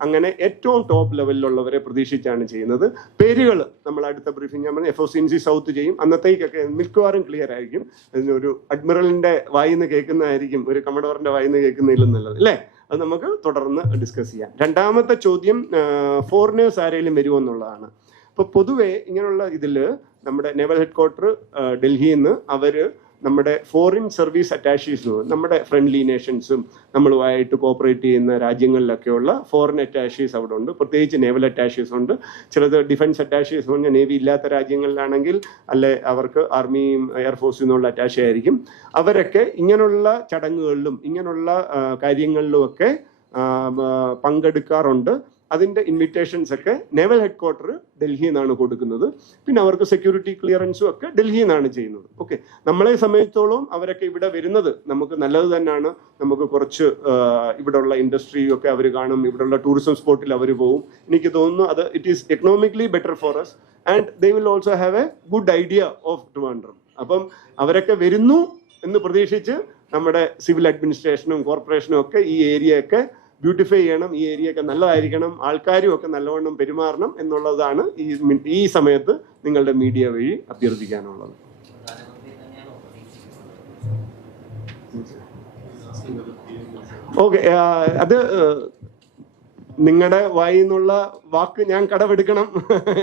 അങ്ങനെ ഏറ്റവും ടോപ്പ് ലെവലിലുള്ളവരെ പ്രതീക്ഷിച്ചാണ് ചെയ്യുന്നത്. പേരുകൾ നമ്മൾ അടുത്ത ബ്രീഫിംഗ് ഞാൻ പറഞ്ഞ FOCNC സൗത്ത് ചെയ്യും. അന്നത്തേക്കൊക്കെ മിക്കവാറും ക്ലിയർ ആയിരിക്കും. അതിനൊരു അഡ്മിറലിന്റെ വായിന്ന് കേൾക്കുന്നതായിരിക്കും ഒരു കമഡോറിന്റെ വായിന്ന് കേൾക്കുന്നതിലും നല്ലത് അല്ലേ? അത് നമുക്ക് തുടർന്ന് ഡിസ്കസ് ചെയ്യാം. രണ്ടാമത്തെ ചോദ്യം ഫോറിനേഴ്സ് ആരെങ്കിലും വരുമോ എന്നുള്ളതാണ്. അപ്പോൾ പൊതുവെ ഇങ്ങനെയുള്ള ഇതിൽ നമ്മുടെ നേവൽ ഹെഡ്ക്വാർട്ടർ ഡൽഹിയിൽ നിന്ന് അവർ നമ്മുടെ ഫോറിൻ സർവീസ് അറ്റാഷീസ്, നമ്മുടെ ഫ്രണ്ട്ലി നേഷൻസും നമ്മളുമായിട്ട് കോപ്പറേറ്റ് ചെയ്യുന്ന രാജ്യങ്ങളിലൊക്കെയുള്ള ഫോറിൻ അറ്റാഷീസ് അവിടെ ഉണ്ട്. പ്രത്യേകിച്ച് നേവൽ അറ്റാഷീസ് ഉണ്ട്. ചിലത് ഡിഫൻസ് അറ്റാഷീസ് പറഞ്ഞാൽ നേവി ഇല്ലാത്ത രാജ്യങ്ങളിലാണെങ്കിൽ അല്ലെ അവർക്ക് ആർമിയും എയർഫോഴ്സിൽ നിന്നുള്ള അറ്റാഷി ആയിരിക്കും. അവരൊക്കെ ഇങ്ങനെയുള്ള ചടങ്ങുകളിലും ഇങ്ങനെയുള്ള കാര്യങ്ങളിലുമൊക്കെ പങ്കെടുക്കാറുണ്ട്. അതിൻ്റെ ഇൻവിറ്റേഷൻസ് ഒക്കെ നേവൽ ഹെഡ്ക്വാർട്ടർ ഡൽഹിയിൽ നിന്നാണ് കൊടുക്കുന്നത്. പിന്നെ അവർക്ക് സെക്യൂരിറ്റി ക്ലിയറൻസും ഒക്കെ ഡൽഹിയിൽ നിന്നാണ് ചെയ്യുന്നത്. ഓക്കെ. നമ്മളെ സംബന്ധിച്ചോളം അവരൊക്കെ ഇവിടെ വരുന്നത് നമുക്ക് നല്ലത് തന്നെയാണ്. നമുക്ക് കുറച്ച് ഇവിടെയുള്ള ഇൻഡസ്ട്രിയും ഒക്കെ അവർ കാണും. ഇവിടെയുള്ള ടൂറിസം സ്പോട്ടിൽ അവർ പോകും. എനിക്ക് തോന്നുന്നു അത് it is economically better for us and they will also have A good idea of Trivandrum. അപ്പം അവരൊക്കെ വരുന്നു എന്ന് പ്രതീക്ഷിച്ച് നമ്മുടെ സിവിൽ അഡ്മിനിസ്ട്രേഷനും കോർപ്പറേഷനും ഒക്കെ ഈ ഏരിയയൊക്കെ ബ്യൂട്ടിഫൈ ചെയ്യണം. ഈ ഏരിയ ഒക്കെ നല്ലതായിരിക്കണം. ആൾക്കാരും ഒക്കെ നല്ലവണ്ണം പെരുമാറണം എന്നുള്ളതാണ് ഈ സമയത്ത് നിങ്ങളുടെ മീഡിയ വഴി അഭ്യർത്ഥിക്കാനുള്ളത്. ഓക്കെ. അത് നിങ്ങളുടെ വായിൽ നിന്നുള്ള വാക്ക് ഞാൻ കടമെടുക്കണം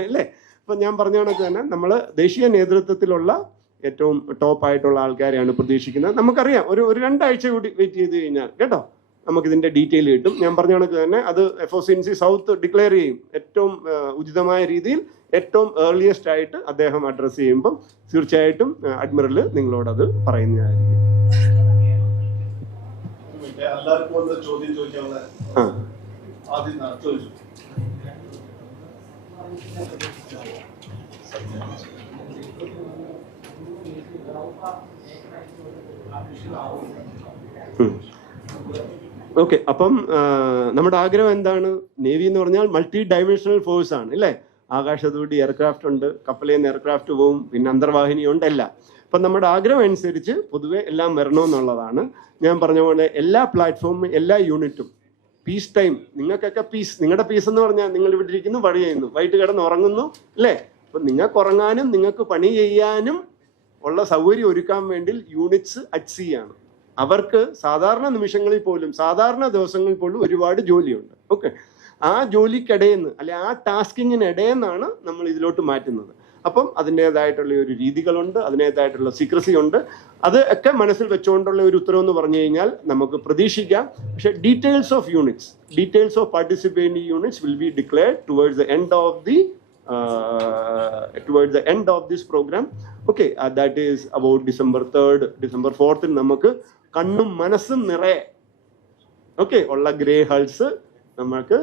അല്ലേ? ഇപ്പൊ ഞാൻ പറഞ്ഞ കണക്ക് തന്നെ നമ്മൾ ദേശീയ നേതൃത്വത്തിലുള്ള ഏറ്റവും ടോപ്പ് ആയിട്ടുള്ള ആൾക്കാരെയാണ് പ്രതീക്ഷിക്കുന്നത്. നമുക്കറിയാം ഒരു 2 ആഴ്ച കൂടി വെയിറ്റ് ചെയ്ത് കഴിഞ്ഞാൽ കേട്ടോ നമുക്കിതിൻ്റെ ഡീറ്റെയിൽ കിട്ടും. ഞാൻ പറഞ്ഞ കണക്ക് തന്നെ അത് FOCNC സൗത്ത് ഡിക്ലെയർ ചെയ്യും. ഏറ്റവും ഉചിതമായ രീതിയിൽ ഏറ്റവും ഏർലിയസ്റ്റ് ആയിട്ട് അദ്ദേഹം അഡ്രസ്സ് ചെയ്യുമ്പം തീർച്ചയായിട്ടും അഡ്മിറൽ നിങ്ങളോടത് പറയുന്നതായിരിക്കും. ഓക്കെ. അപ്പം നമ്മുടെ ആഗ്രഹം എന്താണ്? നേവി എന്ന് പറഞ്ഞാൽ മൾട്ടി ഡൈമെൻഷണൽ ഫോഴ്സ് ആണ് അല്ലേ? ആകാശത്തൂടി എയർക്രാഫ്റ്റ് ഉണ്ട്, കപ്പലിൽ നിന്ന് എയർക്രാഫ്റ്റ് പോവും, പിന്നെ അന്തർവാഹിനി ഉണ്ട്, എല്ലാം. അപ്പം നമ്മുടെ ആഗ്രഹം അനുസരിച്ച് പൊതുവെ എല്ലാം വരണമെന്നുള്ളതാണ്. ഞാൻ പറഞ്ഞ പോലെ എല്ലാ പ്ലാറ്റ്ഫോമും എല്ലാ യൂണിറ്റും പീസ് ടൈം, നിങ്ങൾക്കൊക്കെ പീസ്, നിങ്ങളുടെ പീസ് എന്ന് പറഞ്ഞാൽ നിങ്ങൾ ഇവിടെ ഇരിക്കുന്നു, പണി ചെയ്യുന്നു, വൈകിട്ട് കിടന്ന് ഉറങ്ങുന്നു അല്ലേ? അപ്പം നിങ്ങൾക്ക് ഉറങ്ങാനും നിങ്ങൾക്ക് പണി ചെയ്യാനും ഉള്ള സൗകര്യം ഒരുക്കാൻ വേണ്ടി യൂണിറ്റ്സ് അറ്റ് സീ ആണ്. അവർക്ക് സാധാരണ നിമിഷങ്ങളിൽ പോലും സാധാരണ ദിവസങ്ങളിൽ പോലും ഒരുപാട് ജോലിയുണ്ട്. ഓക്കെ. ആ ജോലിക്കിടയിൽ നിന്ന് അല്ലെ ആ ടാസ്കിങ്ങിനിടയിൽ നിന്നാണ് നമ്മൾ ഇതിലോട്ട് മാറ്റുന്നത്. അപ്പം അതിൻ്റെതായിട്ടുള്ള ഒരു രീതികളുണ്ട്, അതിൻ്റെതായിട്ടുള്ള സീക്രസി ഉണ്ട്. അത് ഒക്കെ മനസ്സിൽ വെച്ചുകൊണ്ടുള്ള ഒരു ഉത്തരവെന്ന് പറഞ്ഞു കഴിഞ്ഞാൽ നമുക്ക് പ്രതീക്ഷിക്കാം. പക്ഷേ details of participating units will be declared towards the end of this programme. Okay, that is about December 3rd, December 4th നമുക്ക് കണ്ണും മനസ്സും നിറയെ ഓക്കെ ഉള്ള ഗ്രേ ഹൾസ് നമുക്ക്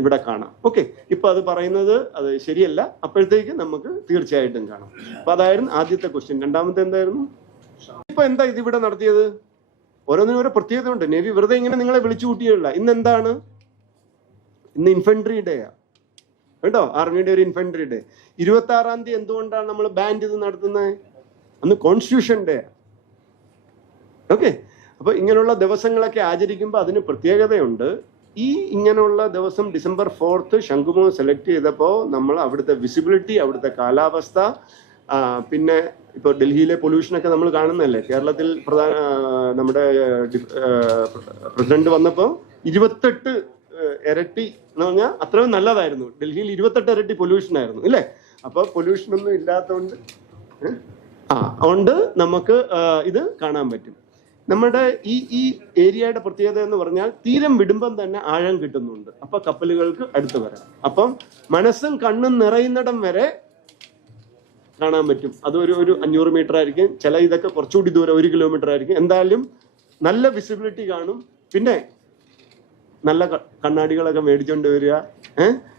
ഇവിടെ കാണാം. ഓക്കെ, ഇപ്പൊ അത് പറയുന്നത് അത് ശരിയല്ല, അപ്പോഴത്തേക്ക് നമുക്ക് തീർച്ചയായിട്ടും കാണാം. അപ്പൊ അതായിരുന്നു ആദ്യത്തെ ക്വസ്റ്റ്യൻ. രണ്ടാമത്തെ എന്തായിരുന്നു? ഇപ്പൊ എന്താ ഇതിവിടെ നടത്തിയത്? ഓരോന്നിനും ഓരോ പ്രത്യേകത ഉണ്ട്. നേവി വെറുതെ ഇങ്ങനെ നിങ്ങളെ വിളിച്ചു കൂട്ടിയല്ല. ഇന്ന് എന്താണ്? ഇന്ന് ഇൻഫൻട്രി ഡേ ആ കേട്ടോ, ആർമിയുടെ ഒരു ഇൻഫൻട്രി ഡേ. 26-ാം തീയതി എന്തുകൊണ്ടാണ് നമ്മൾ ബാൻഡ് ഇത് നടത്തുന്നത്? അന്ന് കോൺസ്റ്റിറ്റ്യൂഷൻ ഡേ. ഓക്കെ, അപ്പൊ ഇങ്ങനെയുള്ള ദിവസങ്ങളൊക്കെ ആചരിക്കുമ്പോൾ അതിന് പ്രത്യേകതയുണ്ട്. ഈ ഇങ്ങനെയുള്ള ദിവസം December 4th ശംഖുമുഖം സെലക്ട് ചെയ്തപ്പോൾ നമ്മൾ അവിടുത്തെ വിസിബിലിറ്റി, അവിടുത്തെ കാലാവസ്ഥ, പിന്നെ ഇപ്പോൾ ഡൽഹിയിലെ പൊല്യൂഷനൊക്കെ നമ്മൾ കാണുന്നതല്ലേ. കേരളത്തിൽ നമ്മുടെ പ്രസിഡന്റ് വന്നപ്പോൾ 28 ഇരട്ടി എന്ന് പറഞ്ഞാൽ അത്രയും നല്ലതായിരുന്നു. ഡൽഹിയിൽ 28 ഇരട്ടി പൊല്യൂഷൻ ആയിരുന്നു ഇല്ലേ? അപ്പൊ പൊല്യൂഷൻ ഒന്നും ഇല്ലാത്തതുകൊണ്ട് അതുകൊണ്ട് നമുക്ക് ഇത് കാണാൻ പറ്റും. നമ്മുടെ ഈ ഏരിയയുടെ പ്രത്യേകത എന്ന് പറഞ്ഞാൽ തീരം വിടുമ്പം തന്നെ ആഴം കിട്ടുന്നുണ്ട്. അപ്പൊ കപ്പലുകൾക്ക് അടുത്ത് വരാം. അപ്പം മനസ്സും കണ്ണും നിറയുന്നിടം വരെ കാണാൻ പറ്റും. അതൊരു 500 മീറ്റർ ആയിരിക്കും, ചില ഇതൊക്കെ കുറച്ചുകൂടി ദൂരം 1 കിലോമീറ്റർ ആയിരിക്കും. എന്തായാലും നല്ല വിസിബിലിറ്റി കാണും. പിന്നെ നല്ല കണ്ണാടികളൊക്കെ മേടിച്ചോണ്ട് വരിക.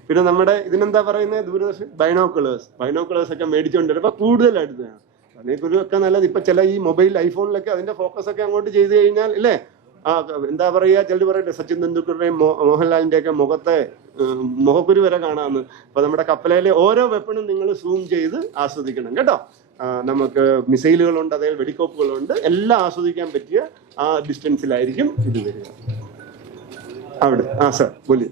പിന്നെ നമ്മുടെ ഇതിനെന്താ പറയുന്നത്, ദൂരദർശൻ ബൈനോക്കുലേഴ്സ് ഒക്കെ മേടിച്ചോണ്ട് വരിക. അപ്പൊ കൂടുതൽ അടുത്താണ് അതിനെക്കുറിച്ചൊക്കെ നല്ലത്. ഇപ്പൊ ചില ഈ മൊബൈൽ ഐഫോണിലൊക്കെ അതിന്റെ ഫോക്കസ് ഒക്കെ അങ്ങോട്ട് ചെയ്ത് കഴിഞ്ഞാൽ ഇല്ലേ, എന്താ പറയാ, ചിലർ പറയട്ടെ സച്ചിൻ തെണ്ടുൽക്കറുടെയും മോഹൻലാലിന്റെ ഒക്കെ മുഖക്കുരു വരെ കാണാമെന്ന്. അപ്പൊ നമ്മുടെ കപ്പലിലെ ഓരോ വെപ്പണും നിങ്ങൾ സൂം ചെയ്ത് ആസ്വദിക്കണം കേട്ടോ. നമുക്ക് മിസൈലുകളുണ്ട്, അതേ വെടിക്കോപ്പുകളുണ്ട്, എല്ലാം ആസ്വദിക്കാൻ പറ്റിയ ആ ഡിസ്റ്റൻസിലായിരിക്കും ഇത് വരിക. അവിടെ സർ ബോലി.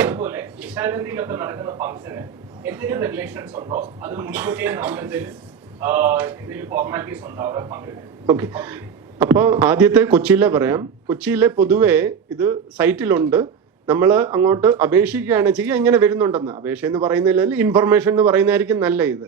അതുപോലെ വിശാലതയിലൊക്കെ നടക്കുന്ന ഫംഗ്ഷന് എന്തെങ്കിലും റെഗുലേഷൻസ് ഉണ്ടോ? അത് മുൻകൂട്ടി എന്തെങ്കിലും ഫോർമാലിറ്റീസ് ഉണ്ടോ അവിടെ പങ്കെടുക്കാൻ? ഓക്കെ, അപ്പൊ ആദ്യത്തെ കൊച്ചിയിലെ പറയാം. കൊച്ചിയിലെ പൊതുവെ ഇത് സൈറ്റിലുണ്ട്. നമ്മൾ അങ്ങോട്ട് അപേക്ഷിക്കുകയാണ് ചെയ്യുക. ഇങ്ങനെ വരുന്നുണ്ടെന്ന് അപേക്ഷ എന്ന് പറയുന്നില്ല, ഇൻഫർമേഷൻ എന്ന് പറയുന്നതായിരിക്കും നല്ല ഇത്.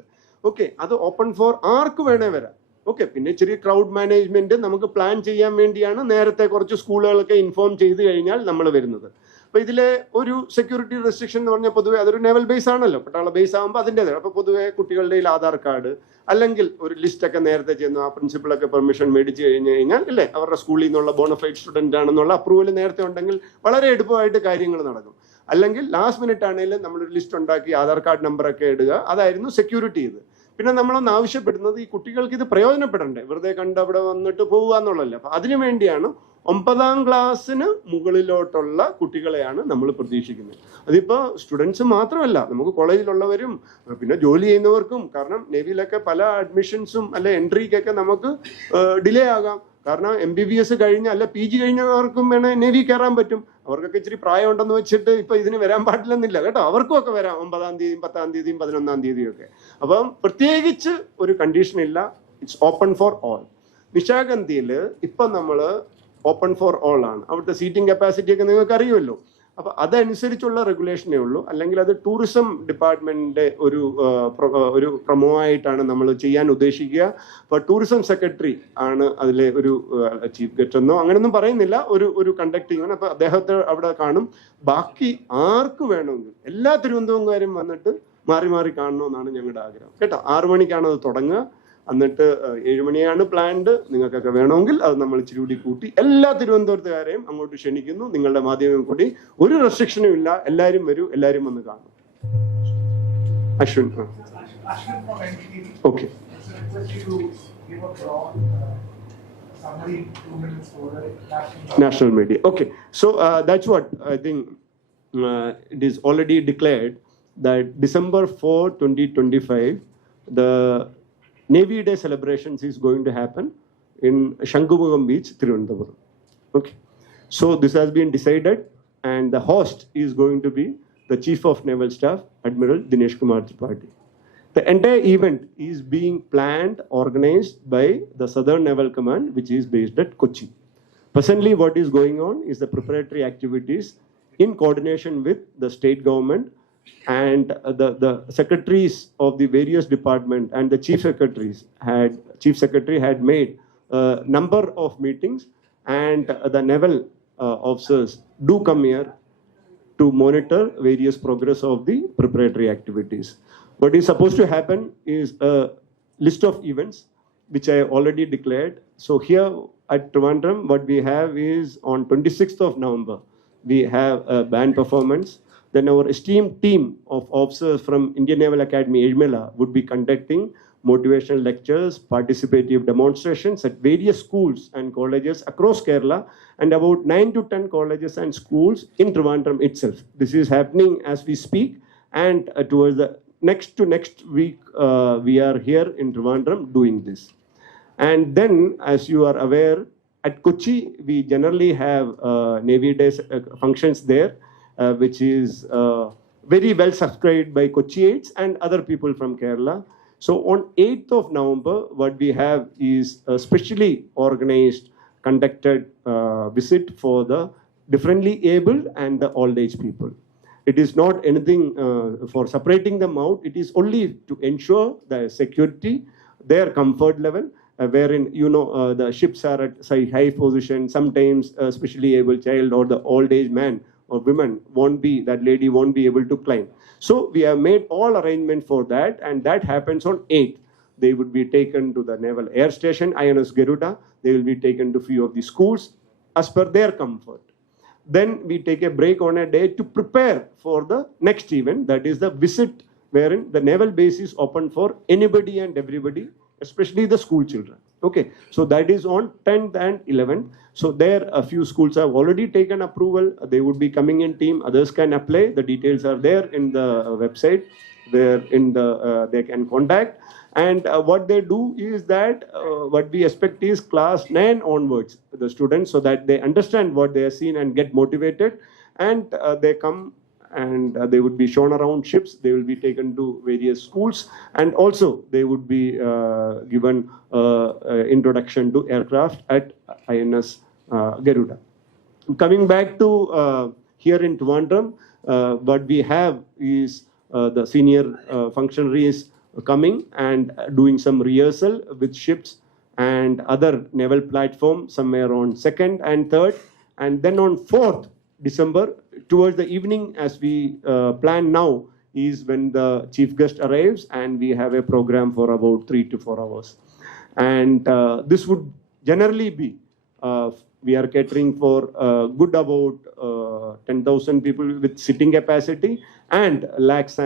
ഓക്കെ, അത് ഓപ്പൺ ഫോർ ആർക്ക് വേണേ വരാം. ഓക്കെ, പിന്നെ ചെറിയ ക്രൗഡ് മാനേജ്മെന്റ് നമുക്ക് പ്ലാൻ ചെയ്യാൻ വേണ്ടിയാണ് നേരത്തെ കുറച്ച് സ്കൂളുകളൊക്കെ ഇൻഫോം ചെയ്ത് കഴിഞ്ഞാൽ നമ്മൾ വരുന്നത്. അപ്പൊ ഇതിലെ ഒരു സെക്യൂരിറ്റി റെസ്ട്രിക്ഷൻ എന്ന് പറഞ്ഞാൽ പൊതുവെ അതൊരു നേവൽ ബേസ് ആണല്ലോ, പട്ടാള ബേസ് ആകുമ്പോൾ അതിൻ്റെതാണ്. അപ്പൊ പൊതുവെ കുട്ടികളുടെ ആധാർ കാർഡ് അല്ലെങ്കിൽ ഒരു ലിസ്റ്റ് ഒക്കെ നേരത്തെ ചെയ്യുന്നു. ആ പ്രിൻസിപ്പളൊക്കെ പെർമിഷൻ മേടിച്ച് കഴിഞ്ഞാൽ ഇല്ലേ, അവരുടെ സ്കൂളിൽ നിന്നുള്ള ബോണഫൈഡ് സ്റ്റുഡന്റ് ആണെന്നുള്ള അപ്രൂവൽ നേരത്തെ ഉണ്ടെങ്കിൽ വളരെ എളുപ്പമായിട്ട് കാര്യങ്ങൾ നടക്കും. അല്ലെങ്കിൽ ലാസ്റ്റ് മിനിറ്റ് ആണെങ്കിലും നമ്മളൊരു ലിസ്റ്റ് ഉണ്ടാക്കി ആധാർ കാർഡ് നമ്പറൊക്കെ ഇടുക. അതായിരുന്നു സെക്യൂരിറ്റി ഇത്. പിന്നെ നമ്മളൊന്ന് ആവശ്യപ്പെടുന്നത് ഈ കുട്ടികൾക്ക് ഇത് പ്രയോജനപ്പെടണ്ടേ, വെറുതെ കണ്ട് അവിടെ വന്നിട്ട് പോവുക എന്നുള്ളതല്ല. അപ്പൊ അതിനു വേണ്ടിയാണ് 9ാം ക്ലാസ്സിന് മുകളിലോട്ടുള്ള കുട്ടികളെയാണ് നമ്മൾ പ്രതീക്ഷിക്കുന്നത്. അതിപ്പോൾ സ്റ്റുഡൻസ് മാത്രമല്ല, നമുക്ക് കോളേജിലുള്ളവരും പിന്നെ ജോലി ചെയ്യുന്നവർക്കും. കാരണം നേവിയിലൊക്കെ പല അഡ്മിഷൻസും അല്ലെ എൻട്രിക്കൊക്കെ നമുക്ക് ഡിലേ ആകാം. കാരണം MBBS കഴിഞ്ഞ അല്ല PG കഴിഞ്ഞവർക്കും വേണേൽ നേവി കയറാൻ പറ്റും. അവർക്കൊക്കെ ഇച്ചിരി പ്രായം ഉണ്ടെന്ന് വെച്ചിട്ട് ഇപ്പൊ ഇതിന് വരാൻ പാടില്ലെന്നില്ല കേട്ടോ. അവർക്കും ഒക്കെ വരാം 9ാം തീയതിയും 10ാം തീയതിയും 11ാം തീയതിയും ഒക്കെ. അപ്പം പ്രത്യേകിച്ച് ഒരു കണ്ടീഷൻ ഇല്ല. It's open for all. നിശാഗന്ധിയിൽ ഇപ്പൊ നമ്മള് ഓപ്പൺ ഫോർ ഓൾ ആണ്. അവിടുത്തെ സീറ്റിംഗ് കപ്പാസിറ്റി ഒക്കെ നിങ്ങൾക്ക് അറിയുമല്ലോ. അപ്പൊ അതനുസരിച്ചുള്ള റെഗുലേഷനേ ഉള്ളൂ. അല്ലെങ്കിൽ അത് ടൂറിസം ഡിപ്പാർട്ട്മെന്റിന്റെ ഒരു പ്രമോ ആയിട്ടാണ് നമ്മൾ ചെയ്യാൻ ഉദ്ദേശിക്കുക. അപ്പൊ ടൂറിസം സെക്രട്ടറി ആണ് അതിലെ ഒരു ചീഫ് ഗസ്റ്റ് എന്നോ അങ്ങനെയൊന്നും പറയുന്നില്ല, ഒരു കണ്ടക്ടിങ് ആണ്. അപ്പൊ അദ്ദേഹത്തെ അവിടെ കാണും. ബാക്കി ആർക്ക് വേണമെങ്കിൽ എല്ലാ തിരുവനന്തപുരംകാരും വന്നിട്ട് മാറി മാറി കാണണമെന്നാണ് ഞങ്ങളുടെ ആഗ്രഹം കേട്ടോ. 6 മണിക്കാണ് അത് തുടങ്ങുക. എന്നിട്ട് 7 മണിയാണ് പ്ലാൻഡ്. നിങ്ങൾക്കൊക്കെ വേണമെങ്കിൽ അത് നമ്മൾ ഇച്ചിരി കൂടി കൂട്ടി എല്ലാ തിരുവനന്തപുരത്തുകാരെയും അങ്ങോട്ട് ക്ഷണിക്കുന്നു. നിങ്ങളുടെ മാധ്യമം കൂടി ഒരു റെസ്ട്രിക്ഷനും ഇല്ല. എല്ലാവരും വരൂ, എല്ലാവരും വന്ന് കാണും. Ashwin okay. National media. Okay, so that's what I think it is already declared that December 4, 2025, the Navy Day celebrations is going to happen in Shankhumugam Beach, Thiruvananthapuram. Okay, so this has been decided, and the host is going to be the Chief of Naval Staff, Admiral Dinesh Kumar Tripathi. The entire event is being planned, organized by the Southern Naval Command, which is based at Kochi. Presently, what is going on is the preparatory activities in coordination with the state government and the secretaries of the various departments and the chief secretary had made a number of meetings, and the naval officers do come here to monitor various progress of the preparatory activities. What is supposed to happen is a list of events which I already declared. So here at Trivandrum, what we have is on 26th of November, we have a band performance. Then our esteemed team of officers from Indian Naval Academy, Ejmela, would be conducting motivational lectures, participative demonstrations at various schools and colleges across Kerala, and about 9 to 10 colleges and schools in Trivandrum itself. This is happening as we speak, and towards the next week, we are here in Trivandrum doing this. And then, as you are aware, at Kochi, we generally have Navy Day functions there, which is very well subscribed by Kochiites and other people from Kerala. So on 8th of November, what we have is a specially organized, conducted visit for the differently abled and the old age people. It is not anything for separating them out. It is only to ensure the security, their comfort level, wherein, the ships are at say, high position. Sometimes a specially able child or the old age man or women that lady won't be able to climb. So we have made all arrangements for that, and that happens on 8th. They would be taken to the Naval Air Station, INS Garuda. They will be taken to few of the schools as per their comfort. Then we take a break on a day to prepare for the next event, that is the visit, wherein the naval base is open for anybody and everybody, especially the school children. Okay, so that is on 10th and 11th. So there a few schools have already taken approval. They would be coming in team. Others can apply. The details are there in the website. They can contact. And what they do is that what we expect is class 9 onwards, the students, so that they understand what they have seen and get motivated. And they come and they would be shown around ships. They will be taken to various schools, and also they would be given introduction to aircraft at INS Garuda. Coming back to here in Trivandrum, what we have is the senior functionaries coming and doing some rehearsal with ships and other naval platform somewhere on 2nd and 3rd, and then on 4th December, towards the evening, as we plan now, is when the chief guest arrives, and we have a program for about 3 to 4 hours. And this would generally be, we are catering for good about 10,000 people with sitting capacity, and lakhs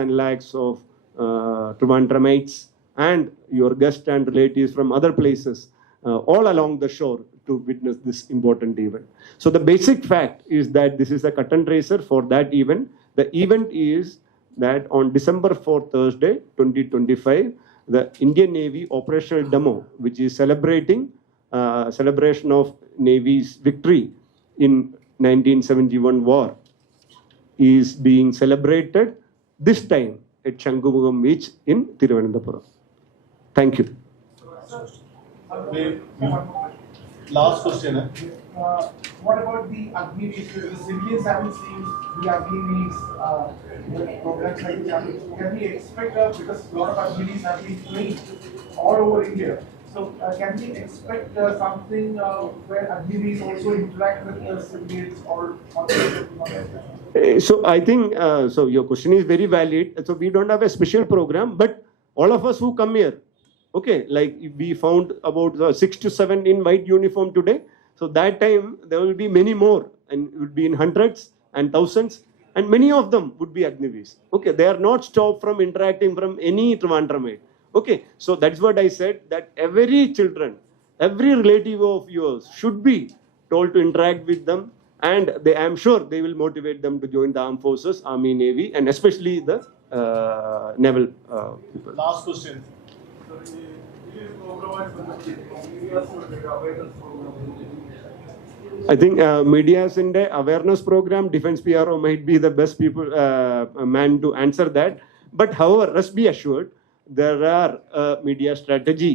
of Trivandrumites and your guests and relatives from other places all along the shore to witness this important event. So the basic fact is that this is a curtain raiser for that event. The event is that on December 4th, Thursday, 2025, the Indian Navy operational demo, which is celebration of Navy's victory in 1971 war, is being celebrated this time at Shangumugam Beach in Thiruvananthapuram. Thank you. Last question. What about the Agniveers? The civilians haven't seen the Agniveers programs like that. Can we expect, because a lot of Agniveers have been trained all over India, so can we expect something where Agniveers also interact with the civilians or? So I think, so your question is very valid. So we don't have a special program, but all of us who come here, okay, like we found about 6 to 7 in white uniform today. So that time there will be many more, and it would be in hundreds and thousands, and many of them would be Agniveers. Okay, they are not stopped from interacting from any Trivandrumite. Okay, so that's what I said, that every children, every relative of yours should be told to interact with them, and I am sure they will motivate them to join the armed forces, Army, Navy, and especially the naval people. Last question. I think media's in the awareness program, Defense PRO might be the best man to answer that. But however, rest be assured, there are a media strategy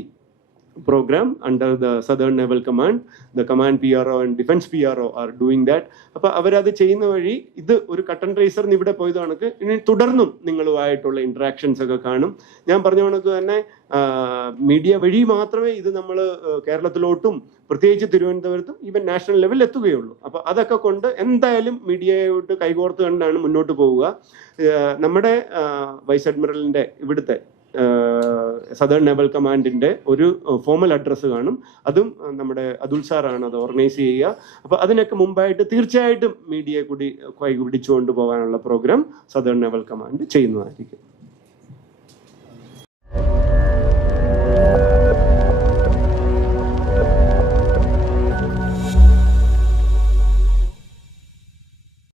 program under the Southern Naval Command. The Command PRO and Defense PRO are doing that. അപ്പോൾ അവരത് ചെയ്യുന്ന വഴി ഇത് ഒരു cotton റേസറിന് ഇവിടെ പോയത് കണക്ക് ഇനി തുടർന്നും നിങ്ങളുമായിട്ടുള്ള ഇൻട്രാക്ഷൻസ് ഒക്കെ കാണും. ഞാൻ പറഞ്ഞ കണക്ക് തന്നെ മീഡിയ വഴി മാത്രമേ ഇത് നമ്മൾ കേരളത്തിലോട്ടും പ്രത്യേകിച്ച് തിരുവനന്തപുരത്തും ഈവൻ നാഷണൽ ലെവലിൽ എത്തുകയുള്ളൂ. അപ്പോൾ അതൊക്കെ കൊണ്ട് എന്തായാലും മീഡിയയോട്ട് കൈകോർത്ത് കണ്ടാണ് മുന്നോട്ട് പോവുക. നമ്മുടെ വൈസ് അഡ്മിറലിൻ്റെ ഇവിടുത്തെ സദേൺ നേവൽ കമാൻഡിന്റെ ഒരു ഫോമൽ അഡ്രസ്സ് കാണും. അതും നമ്മുടെ അതുൽ സാറാണ് അത് ഓർഗനൈസ് ചെയ്യുക. അപ്പൊ അതിനൊക്കെ മുമ്പായിട്ട് തീർച്ചയായിട്ടും മീഡിയയെ കൂടി കൈപിടിച്ചുകൊണ്ട് പോകാനുള്ള പ്രോഗ്രാം സദേൺ നേവൽ കമാൻഡ് ചെയ്യുന്നതായിരിക്കും.